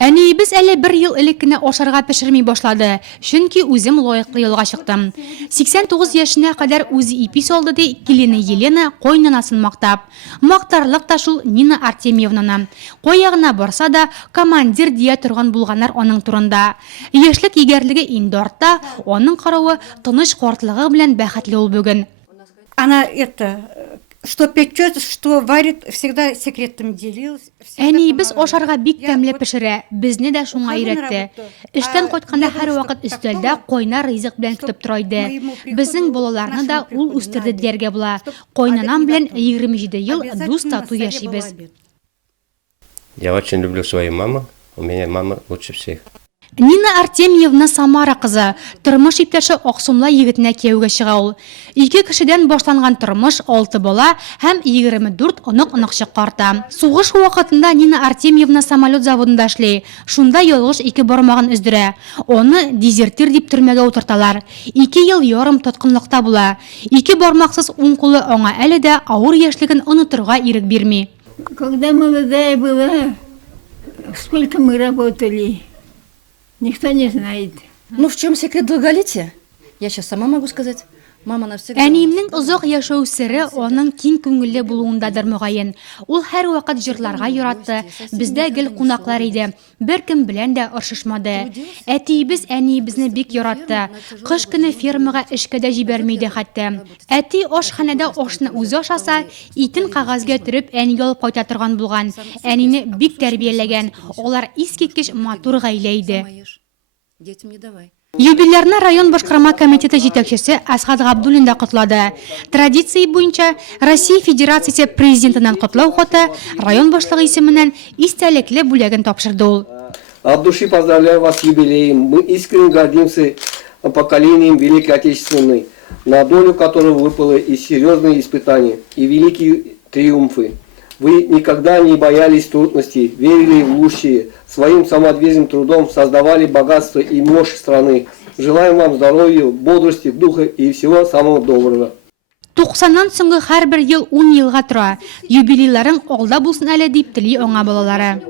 Әниебез әле 1 ел элек кенә ашарга пешерми башлады, чөнки үзем лаеклы юлга чыктым. 89 яшенә кадәр үзе ипис алды ди килене Елена койнанасын мактап. Мактарлык та шул Нина Артемьевнаны. Коягына барса да командир дия торган булганнар аның турында. Яшьлек егәрлеге инде артта, аның каравы тыныч картлыгы белән бәхетле ул бүген. Она что печет, что варит, всегда секретом делилась. Әниебез ашарга бик тәмле пешерә, безне дә шуңа өйрәтте. Эштән кайтканда һәр вакыт өстәлдә кайнар ризык белән көтеп тора иде. Безнең балаларны да ул үстерде дияргә була. Кайнанам белән 27 ел дус тату яшибез. Я очень люблю свою маму. У меня мама лучше всех. Нина Артемьевна Самара кызы, тормыш иптәше Аксумла егетенә кияүгә чыга ул. 2 кешедән башланган тормыш 6 бала һәм 24 онык чыккарта. Сугыш вакытында Нина Артемьевна самолет заводында эшли. Шунда ялгыш 2 бармагын өздерә. Аны дезертир дип төрмәгә утырталар. 2 ел ярым тоткынлыкта була. 2 бармаксыз уң кулы аңа әле дә авыр яшьлеген онытырга ирек бирми. Когда молодая была, сколько мы работали, никто не знает. Ну в чем секрет долголетия? Я сейчас сама могу сказать. Мама навсегда. Әниемнең озак яшәү сере аның киң күңелле булуындадыр мөгаен. Ул һәр вакыт җырларга яратты. Бездә гел кунаклар иде. Беркем белән дә оршышмады. Әтиебез әниебезне бик яратты. Кыш көне фермага эшкә дә җибәрми иде хәтта. Әти ашханәдә ашны үзе ашаса, итен кагазга төреп әнигә алып кайта торган булган. Әнине бик тәрбияләгән. Алар искиткеч матур гаилә иде. Детям не давай. Юбилярны район башкарма комитеты җитәкчесе Асхат Габдуллин да котлады. Традиция буенча Россия Федерациясе президентыннан котлау хаты район башлыгы исеменнән истәлекле бүләген тапшырды ул. От души поздравляю вас с юбилеем. Мы искренне гордимся поколением Великой Отечественной, на долю которого выпало и серьезные испытания, и великие триумфы. Вы никогда не боялись трудностей, верили в лучшее, своим самоотверженным трудом создавали богатство и мощь страны. Желаем вам здоровья, бодрости, духа и всего самого доброго. 90-нан соңгы һәрбер ел 10 елга тора. Юбилейларың алда булсын әле дип тели аңа балалары.